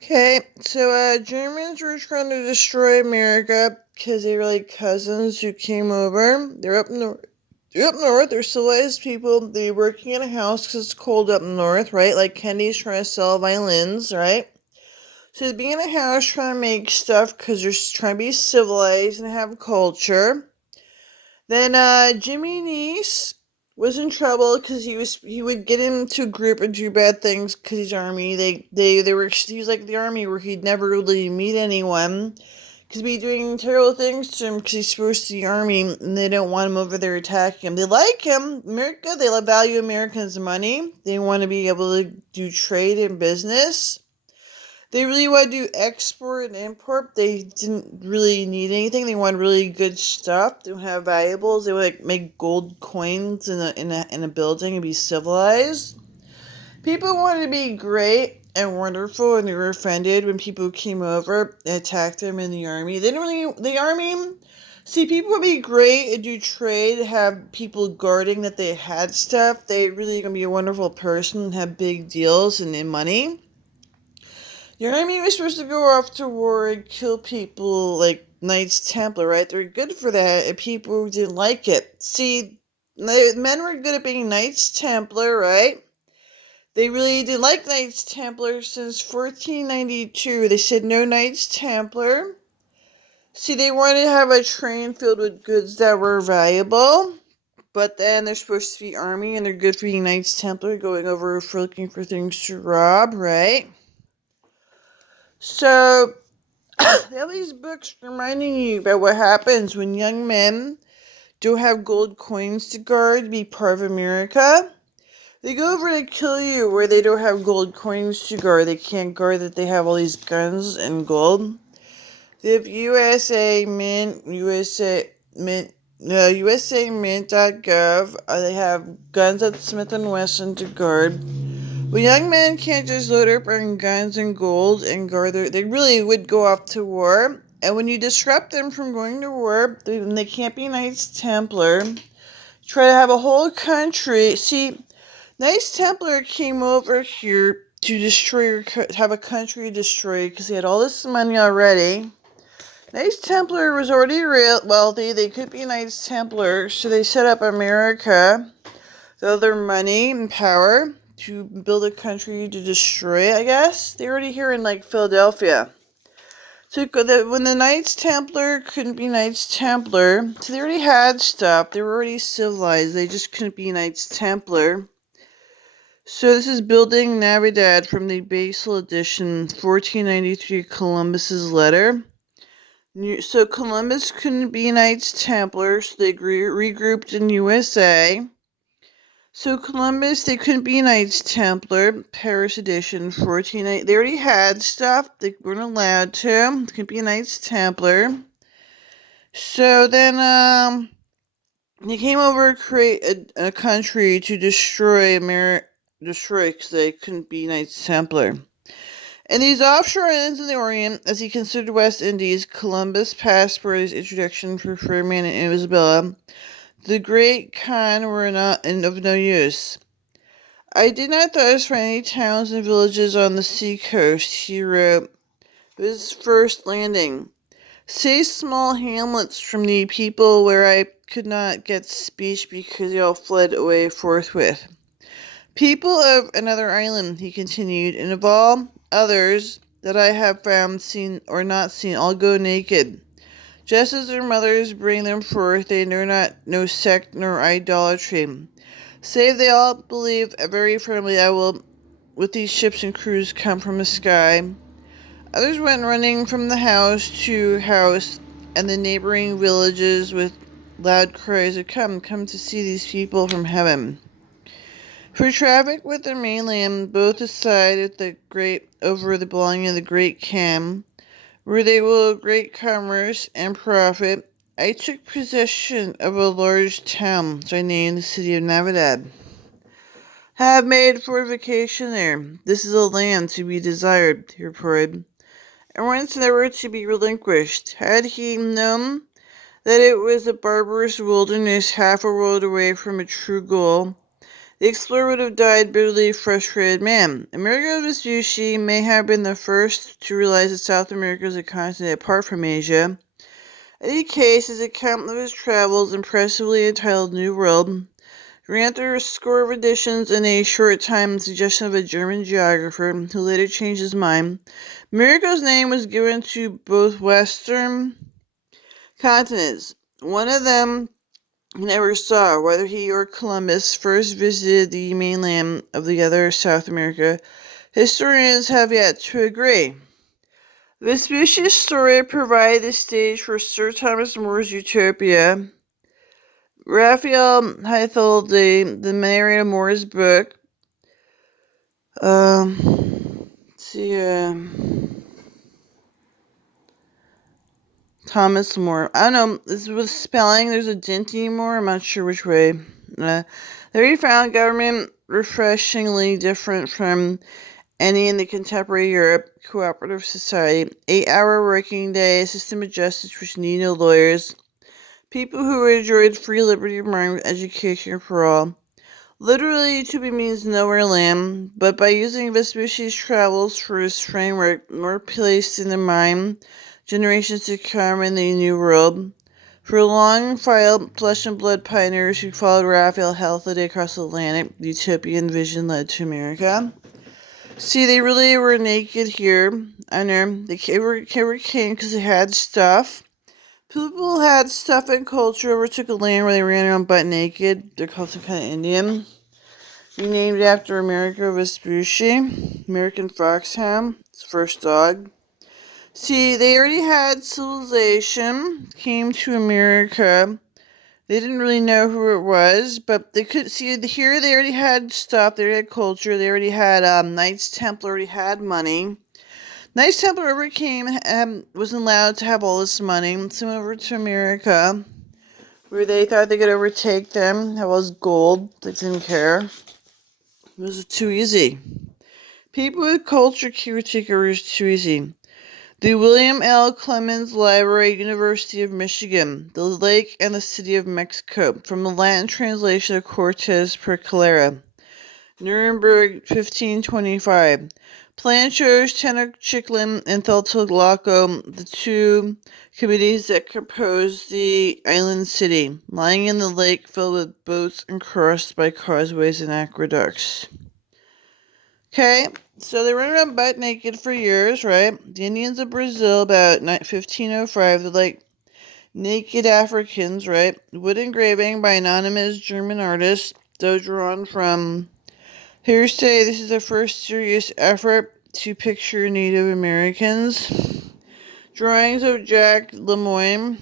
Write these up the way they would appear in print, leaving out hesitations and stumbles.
Okay, so Germans were trying to destroy America because they were like cousins who came over. They're up north. They're up north. They're civilized people. They're working in a house because it's cold up north, right? Like Kennedy's trying to sell violins, right? So they're being in a house trying to make stuff because they're trying to be civilized and have culture. Then Jimmy Neese was in trouble because he would get into a group and do bad things because he's army. They were he was like the army where he'd never really meet anyone because he'd be doing terrible things to him because he's supposed to be army and they don't want him over there attacking him. They like him, America. They value Americans' money. They want to be able to do trade and business. They really want to do export and import. They didn't really need anything. They want really good stuff. They don't have valuables. They would like make gold coins in a building and be civilized. People wanted to be great and wonderful, and they were offended when people came over and attacked them in the army. They didn't really the army. See, people would be great and do trade, have people guarding that they had stuff. They really gonna be a wonderful person and have big deals and money. Your army was supposed to go off to war and kill people like Knights Templar, right? They're good for that, and people didn't like it. See, men were good at being Knights Templar, right? They really didn't like Knights Templar since 1492. They said no Knights Templar. See, they wanted to have a train filled with goods that were valuable, but then they're supposed to be army and they're good for being Knights Templar, going over for looking for things to rob, right? So they have these books reminding you about what happens when young men don't have gold coins to guard to be part of America. They go over to kill you where they don't have gold coins to guard. They can't guard that they have all these guns and gold. They have USA Mint, USA Mint, no, USA Mint.gov. They have guns at Smith & Wesson to guard. But young men can't just load up on guns and gold and guard they really would go off to war. And when you disrupt them from going to war, they can't be Knights Templar. Try to have a whole country. See, Knights Templar came over here to destroy, have a country destroyed because they had all this money already. Knights Templar was already wealthy. They could be Knights Templar, so they set up America, with all their money and power, to build a country to destroy, I guess. They're already here in, like, Philadelphia. So when the Knights Templar couldn't be Knights Templar, so they already had stuff. They were already civilized. They just couldn't be Knights Templar. So this is Building Navidad from the Basel edition, 1493, Columbus's letter. So Columbus couldn't be Knights Templar, so they regrouped in USA. So Columbus, they couldn't be Knights Templar, Paris edition, 1490. They already had stuff. They weren't allowed to. They couldn't be Knights Templar. So then, they came over to create a country to destroy because they couldn't be Knights Templar. In these offshore islands in the Orient, as he considered West Indies, Columbus passed for his introduction for Ferdinand and Isabella. The Great Khan were not of no use. I did not thus find any towns and villages on the sea coast, he wrote. His first landing. Say small hamlets from the people where I could not get speech because they all fled away forthwith. People of another island, he continued, and of all others that I have found, seen, or not seen, all go naked. Just as their mothers bring them forth, they know not no sect nor idolatry. Save they all believe very firmly I will with these ships and crews come from the sky. Others went running from the house to house and the neighboring villages with loud cries of come to see these people from heaven. For traffic with the mainland, both aside of the great over the belonging of the great Cam, where they will great commerce and profit, I took possession of a large town, which I named the city of Navidad. Have made fortification there. This is a land to be desired, he reported, and once never to be relinquished. Had he known that it was a barbarous wilderness half a world away from a true goal, The explorer would have died bitterly frustrated man. Amerigo Vespucci may have been the first to realize that South America is a continent apart from Asia. In any case, his account of his travels, impressively entitled New World, ran through a score of editions in a short time, the suggestion of a German geographer who later changed his mind. Amerigo's name was given to both western continents. One of them he never saw, whether he or Columbus first visited the mainland of the other, South America. Historians have yet to agree. Vespucci's story provided the stage for Sir Thomas More's Utopia. Raphael Heithel, the narrator of Moore's book. Thomas More. I don't know. This with spelling. There's a dent anymore. I'm not sure which way. There he found government refreshingly different from any in the contemporary Europe. Cooperative society, 8-hour working day, a system of justice which need no lawyers. People who enjoyed free liberty of mind, education for all. Literally, utopia means nowhere land, but by using Vespucci's travels for his framework, more placed in the mind, generations to come in the New World. For long-filed flesh and blood pioneers who followed Raphael healthily across the Atlantic, the utopian vision led to America. See, they really were naked here. I know they came because they had stuff. People had stuff and culture, overtook a land where they ran around butt naked. They're called some kind of Indian. Named after Amerigo Vespucci, American foxhound, his first dog. See, they already had civilization, came to America. They didn't really know who it was, but they could see here they already had stuff, they already had culture, they already had Knights Templar, already had money. Knights Templar overcame, wasn't allowed to have all this money, so went over to America, where they thought they could overtake them, have all this gold, they didn't care. It was too easy. People with culture caretaker is too easy. The William L. Clemens Library, University of Michigan, the Lake and the City of Mexico, from the Latin translation of Cortes per Calera. Nuremberg, 1525. Planchos, Tenochtitlan, and Tlatelolco, the two communities that compose the island city, lying in the lake filled with boats and crossed by causeways and aqueducts. Okay, so they went around butt naked for years, right? The Indians of Brazil, about 1505, they're like naked Africans, right? Wood engraving by anonymous German artists, though drawn from hearsay. This is the first serious effort to picture Native Americans. Drawings of Jack Lemoyne,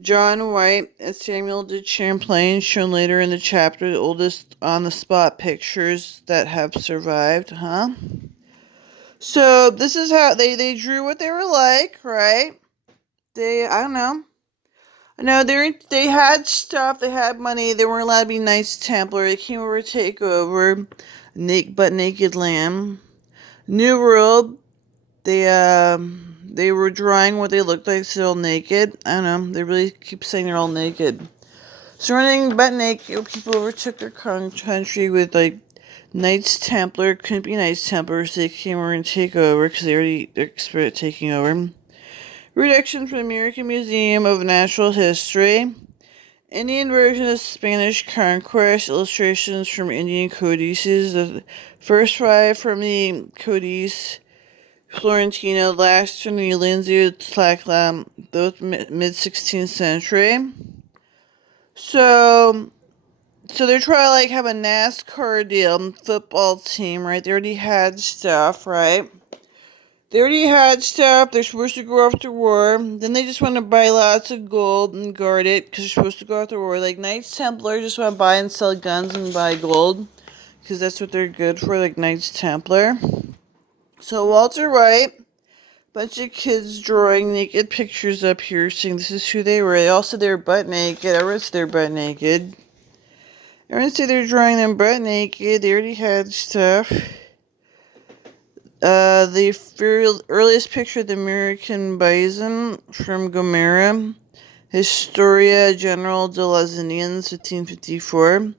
John White, and Samuel de Champlain, shown later in the chapter, the oldest on-the-spot pictures that have survived, So this is how they drew what they were like, right? I don't know. No, they had stuff, they had money, they weren't allowed to be Knights Templar, they came over to take over, butt naked land. New World, they were drawing what they looked like, still naked. I don't know, they really keep saying they're all naked. Surrounding butt naked, people overtook their country with, like, Knights Templar. Couldn't be Knights Templars, they came over and take over, because they're expert at taking over. Reduction from the American Museum of Natural History. Indian version of Spanish conquest. Illustrations from Indian codices. The first 5 from the Codice Florentino, last from the Lindsay Tlacla, both mid-16th century. So they're trying to like have a NASCAR deal, football team, right? They already had stuff, right? They already had stuff. They're supposed to go off to war. Then they just want to buy lots of gold and guard it because they're supposed to go off to war. Like Knights Templar just want to buy and sell guns and buy gold because that's what they're good for, like Knights Templar. So Walter White, bunch of kids drawing naked pictures up here saying this is who they were. They all said they were butt naked. Everyone said they were butt naked. Everyone said they were drawing them butt naked. They already had stuff. The earliest picture of the American bison from Gomera, Historia General de las Indians, 1554.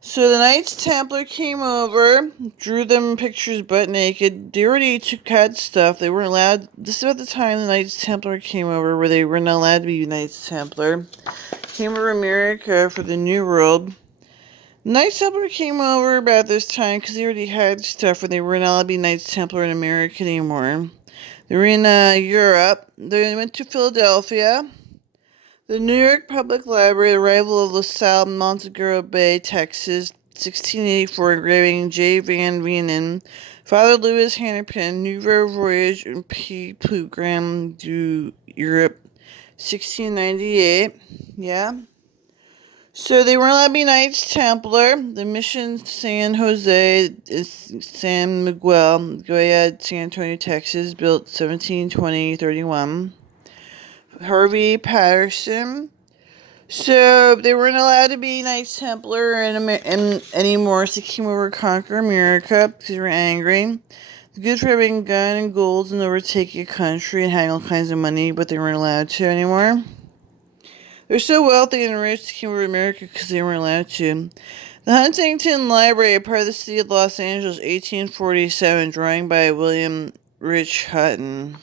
So the Knights Templar came over, drew them pictures butt naked. They already had stuff. They weren't allowed. This is about the time the Knights Templar came over, where they were not allowed to be Knights Templar. Came over America for the New World. Knights Templar came over about this time because they already had stuff where they weren't allowed to be Knights Templar in America anymore. They were in Europe. They went to Philadelphia. The New York Public Library, Arrival of LaSalle, Montego Bay, Texas, 1684, engraving J. Van Vienen, Father Louis Hennepin, Nouveau Voyage and P. Pilgrim to Europe, 1698. Yeah. So they weren't allowed to be Knights Templar. The Mission San Jose is San Miguel, Goya, San Antonio, Texas, built 1720-31. Harvey Patterson. So they weren't allowed to be Knights Templar anymore, so they came over to conquer America because they were angry. It's good for having a gun and gold and overtaking a country and having all kinds of money, but they weren't allowed to anymore. They're so wealthy and rich they came over to America because they weren't allowed to. The Huntington Library, part of the city of Los Angeles, 1847, drawing by William Rich Hutton.